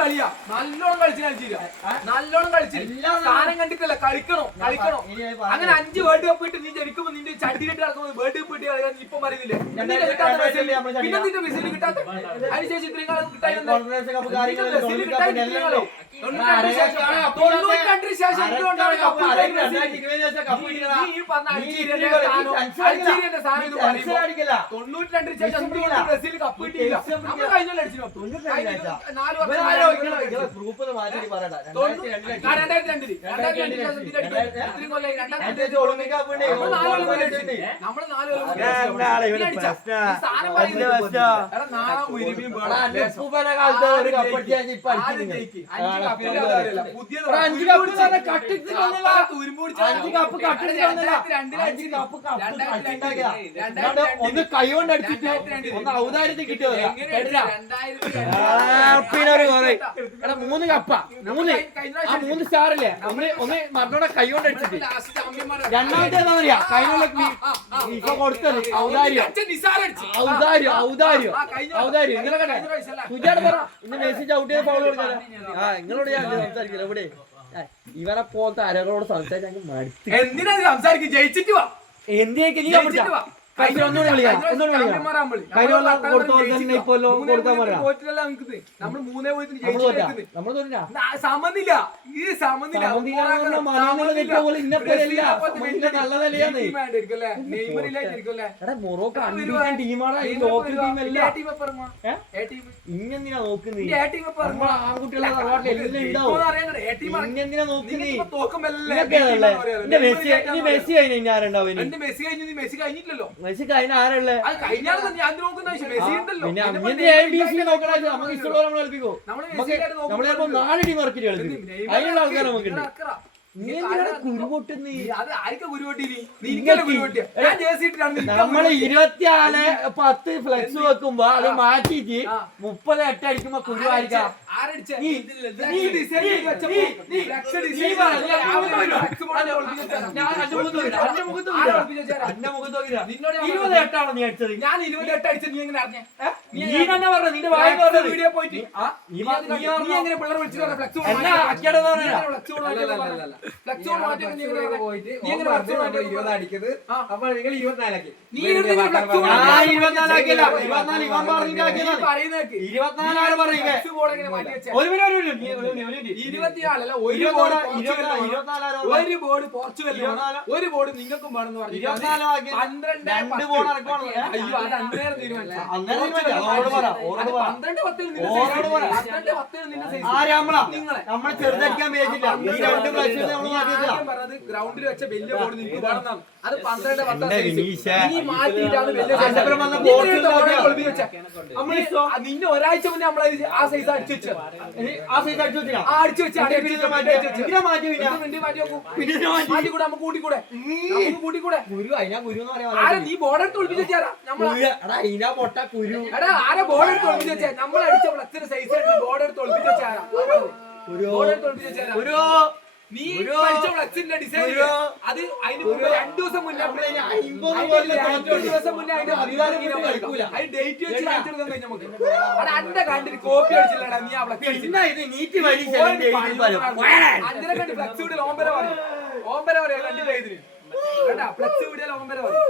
കളിയാ നല്ലോണം നല്ലോണം കളിച്ചില്ല സ്ഥാനം കണ്ടിട്ടല്ല കളിക്കണോ അങ്ങനെ 5 വേൾഡ് കപ്പ് ഇട്ട് നീ ജനിക്കുമ്പോ നിന്റെ ചട്ടിയിട്ട് നടക്കുമ്പോൾ വേൾഡ് കപ്പ് ഇട്ട് കളിക്കാൻ ഇപ്പൊ പറയുന്നില്ലേ പിന്നെ നിന്റെ ബ്രസീൽ കിട്ടാത്ത അതിനുശേഷം ഇത്രയും കാലം ഒന്ന് കൈകൊണ്ട് അടിച്ചിട്ട് ഒന്ന് ഔദാര്യത്തിൽ കിട്ടിയോ 3 കപ്പ 3 സ്റ്റാറില്ലേ ഒന്ന് മറന്നോടെ കൈകൊണ്ട് അടിച്ചിട്ട് രണ്ടാമത്തെ എന്താ പറയാ കൈനുള്ള ഇപ്പൊ കൊടുത്തത് ഔദാര്യം നിങ്ങളെ കണ്ടേ സുജാട് പറ ഇന്ന് മെസ്സേജ് ഔട്ട് ചെയ്ത് ഫൗൾ കൊടുക്കാതെ നിങ്ങളോട് ഞാൻ സംസാരിക്കില്ല ഇവിടെ ഇവരെ പോലത്തെ അരകളോട് സംസാരിക്കാൻ മടുത്ത് എന്തിനാ സംസാരിക്കും ജയിച്ചിട്ട് വാ എന്തിനൊക്കെ നീ സമനില മൊറോക്കോ ടീമാണ് ഇങ്ങെന്തിനാ നോക്കുന്നത് ആൺകുട്ടികളെ ഇങ്ങെന്തിനാ നോക്കുന്നത് മെസ്സി കഴിഞ്ഞ ഞാനുണ്ടാവും മെസ്സി കഴിഞ്ഞില്ലല്ലോ മെസ്സി കഴിഞ്ഞ ആരല്ലേ പിന്നെ നമുക്ക് ഇഷ്ടമുള്ള നമ്മൾ കളിപ്പിക്കോ നമ്മളെ 4 ടീം ഇറക്കിട്ട് കളിക്കും അതിനുള്ള ആൾക്കാർ നമുക്കുണ്ട് നമ്മള് 24/10 ഫ്ലെക്സ് വെക്കുമ്പോ അത് മാറ്റിട്ട് 38 അടിക്കുമ്പോ കുരുവായിരിക്കാം ാണോ നീ അടിച്ചത് ഞാൻ 28 അടിച്ചത് നീ എങ്ങനെ അറിഞ്ഞേ നീ തന്നെ പറഞ്ഞു നിന്റെ വായ വീഡിയോ പോയിട്ട് നീ എങ്ങനെ പിള്ളേർ വിളിച്ചു ഫ്ലെക്സ് അടിക്കത് അപ്പൊ നിങ്ങൾ 24 നീ 24 ഒരു ബോർഡ് പോർച്ചുഗൽ ഒരു ബോർഡ് നിങ്ങൾക്കും വേണമെന്ന് പറഞ്ഞു നമ്മളെ ചെറുതടിക്കാൻ പേജില്ല ഗ്രൗണ്ടിൽ വെച്ച വലിയ ബോർഡ് നിങ്ങൾക്ക് വേണമെന്നാണ് അത് 12 നിന്നെ ഒരാഴ്ച മുന്നേ നമ്മൾ ആ സൈസ് അടിച്ചു വെച്ചു നീ ബോർഡ് എടുത്ത് ഒളിപ്പിച്ചു ആരെ ബോർഡ് എടുത്ത് ഒളിപ്പിച്ചു വെച്ചാ നമ്മൾ അടിച്ച ഫ്ലക്സിന്റെ സൈസ് ബോർഡ് എടുത്ത് ഒളിപ്പിച്ചു വെച്ചാരാ നീ ഫ്ലക്സിന്റെ ഡിസൈൻ അത് അതിന് 2 ദിവസം മുന്നേ ഡേറ്റ് വെച്ച് നമുക്ക് അന്റെ കണ്ടിട്ട് കോപ്പി അടിച്ചില്ലടാ നീ ആ ഫ്ലക്സ് അഞ്ചര കണ്ട് ഫ്ലക്സ് വീഡിയോ ഓമ്പര പറയാം കണ്ടില്ല ഇതിന് ഫ്ലക്സ് വീഡിയോ ഓമ്പര പറയും